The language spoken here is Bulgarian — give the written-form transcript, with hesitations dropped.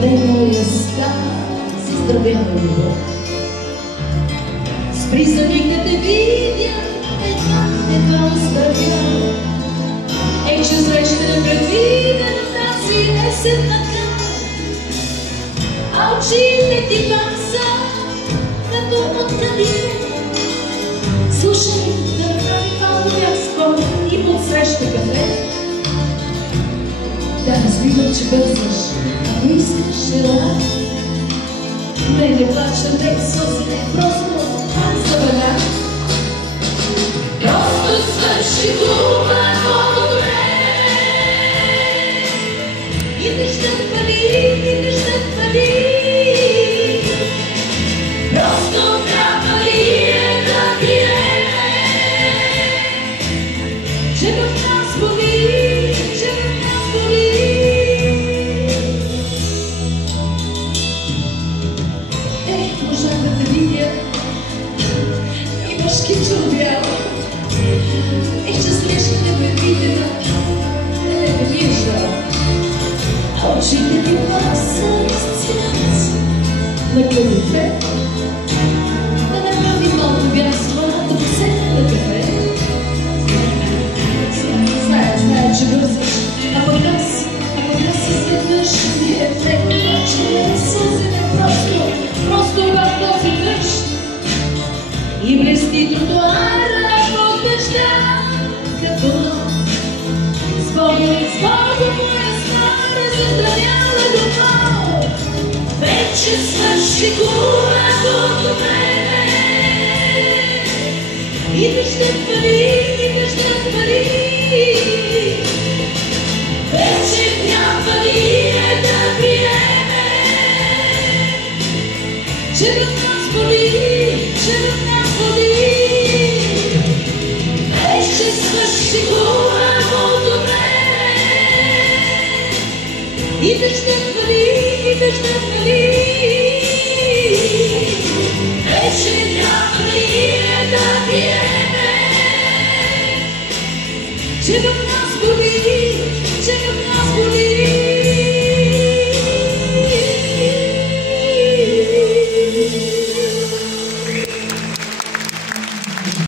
Бъде моя стар, заздравява любов. Спри за миг да те видя, едва оздравя. Ей, че среща непредвидено тази есен така, а очите ти пак са като от кадир. Слушай, да направи малко бях спор и подсреща кафе. Да, разбирам, че бързаш, ако искаш, ела. Не плача, не сълзи, просто аз заваля. Просто свърши хубаво време. И дъждът вали, и дъждът вали. Просто трябва ли е да приеме, че в нас боли, че в нас боли. Можах да те видя, имаш кичъл бял. Че среща непредвидена, не ми е жал. А очите ти паса с цвят на кадифе. Да направи малко бягство, да поседне на кафе. Знае, че бързаш, а пък аз изведнъж ми е текна, че сълзене просто в този дъжд. И блести тротуара под дъжда, като нощ. С Богом моя стара заздравяла любов. Вече свърши хубавото време. И дъждът вали, и дъждът вали. Вече трябва ли е да приеме, че в нас боли, че в нас боли. Вече свърши хубавото време. И дъждът вали, и дъждът вали. Вече трябва ли е да приеме, че в